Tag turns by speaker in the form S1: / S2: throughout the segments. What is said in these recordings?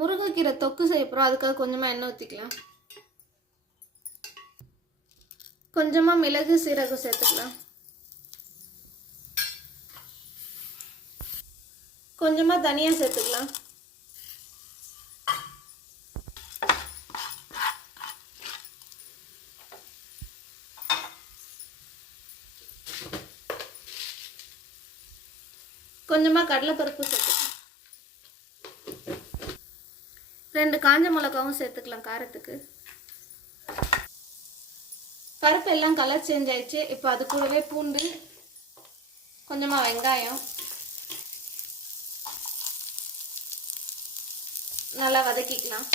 S1: முருங்கைக்கீரை தொக்கு செய்ய போகிறோம் அதுக்காக கொஞ்சமாக எண்ணெய் ஊற்றிக்கலாம் கொஞ்சமாக மிளகு சீரகம் சேர்த்துக்கலாம். கொஞ்சமாக தனியாக சேர்த்துக்கலாம். கொஞ்சமாக கடலைப்பருப்பு சேர்த்துக்கலாம். ரெண்டு காஞ்ச மிளகாவும் சேர்த்துக்கலாம் காரத்துக்கு. பருப்பு எல்லாம் கலர் சேஞ்ச் ஆயிடுச்சு. இப்போ அது கூடவே பூண்டு கொஞ்சமாக வெங்காயம். நல்லா வதக்கிக்கலாம்.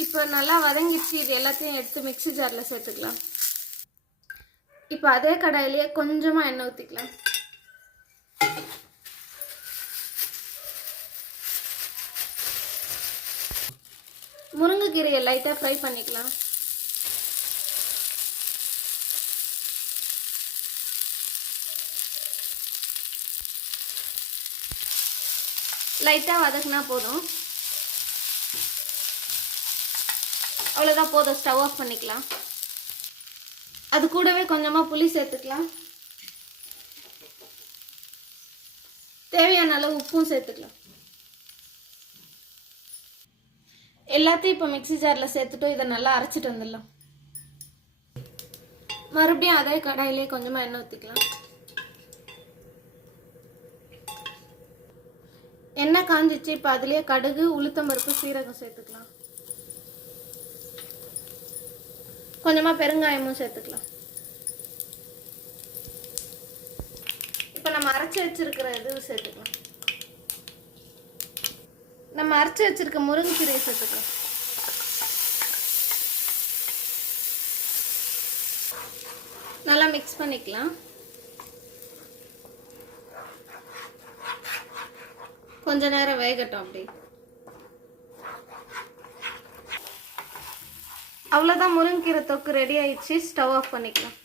S1: இப்போ நல்லா வதங்கிடுச்சு. இது எல்லாத்தையும் எடுத்து மிக்ஸி ஜாரில் சேர்த்துக்கலாம். இப்போ அதே கடாயிலேயே கொஞ்சமாக எண்ணெய் ஊற்றிக்கலாம் முருங்கைக்கீரையை லைட்டாக ஃப்ரை பண்ணிக்கலாம். லைட்டாக வதக்குனா போதும். அவ்வளோதான் போதும். ஸ்டவ் ஆஃப் பண்ணிக்கலாம். அது கூடவே கொஞ்சமாக புளி சேர்த்துக்கலாம். தேவையான அளவு உப்பும் சேர்த்துக்கலாம். எல்லாத்தையும் இப்போ மிக்ஸி ஜாரில் சேர்த்துட்டு இதை நல்லா அரைச்சிட்டு வந்துடலாம். மறுபடியும் அதே கடாயிலே கொஞ்சமாக எண்ணெய் ஊற்றிக்கலாம் எண்ணெய் காஞ்சிச்சு இப்போ அதுலேயே கடுகு உளுத்தம்பருப்பு சீரகம் சேர்த்துக்கலாம். கொஞ்சமாக பெருங்காயமும் சேர்த்துக்கலாம். இப்போ நம்ம அரைச்சி வச்சிருக்கிற இது சேர்த்துக்கலாம். நம்ம அரைச்சி வச்சிருக்க முருங்கைக்கீரையை சேர்த்துக்கலாம். நல்லா மிக்ஸ் பண்ணிக்கலாம். கொஞ்ச நேரம் வேகட்டும் அப்படி அவ்வளோதான் முருங்கீரை தொக்கு ரெடி ஆயிடுச்சு. ஸ்டவ் ஆஃப் பண்ணிக்கலாம்.